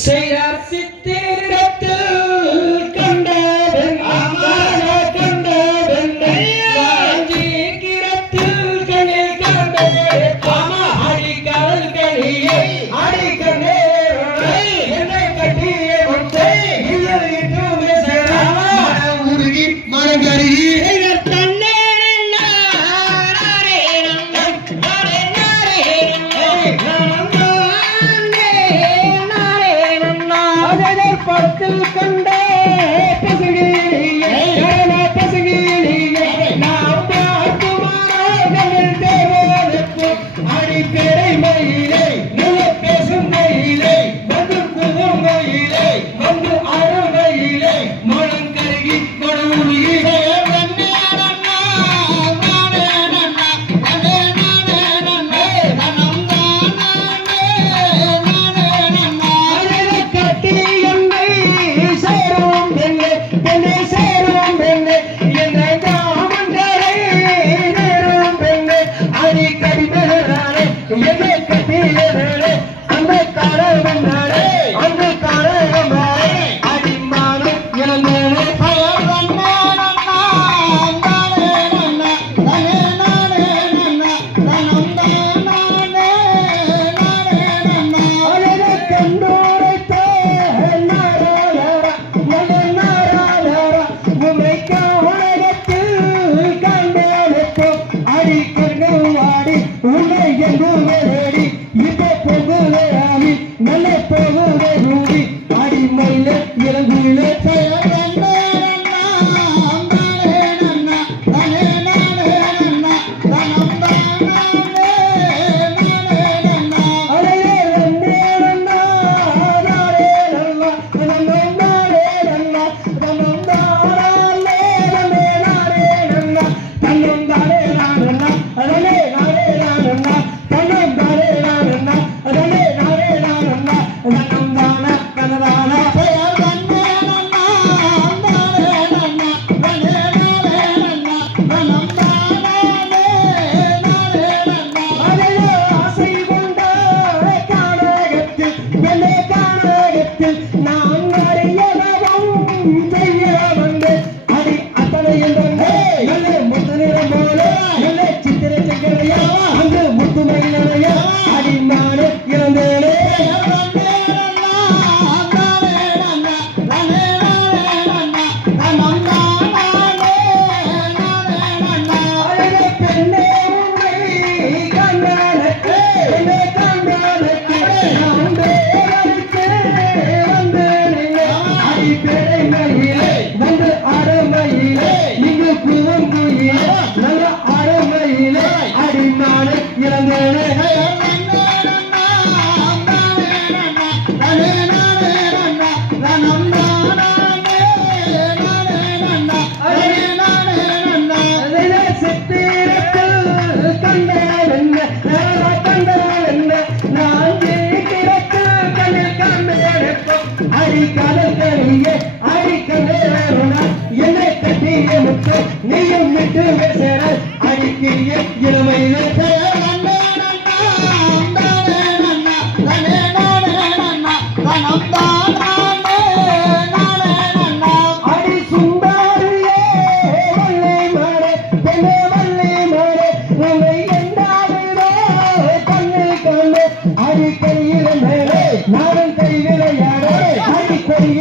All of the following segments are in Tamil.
সেই রাত্রিতে மயிலே நீ பேசும் மயிலே வந்து குதும் மயிலே வந்து அழு அடிமையில இறங்குல நேரத்தில் நான் வரை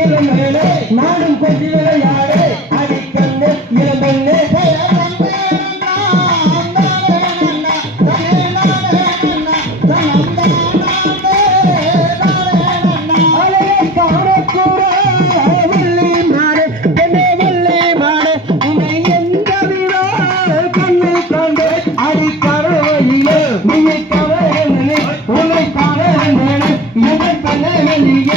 இளம் வேலை நாடும் கொண்டிட யாரே அடிக்கண்ணு இளம்பெண்ணு உன்னை காண உன்னை காண எதை பண்ண நீங்க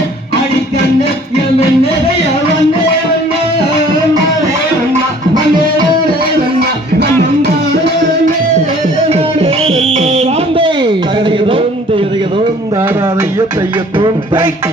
you don't like it.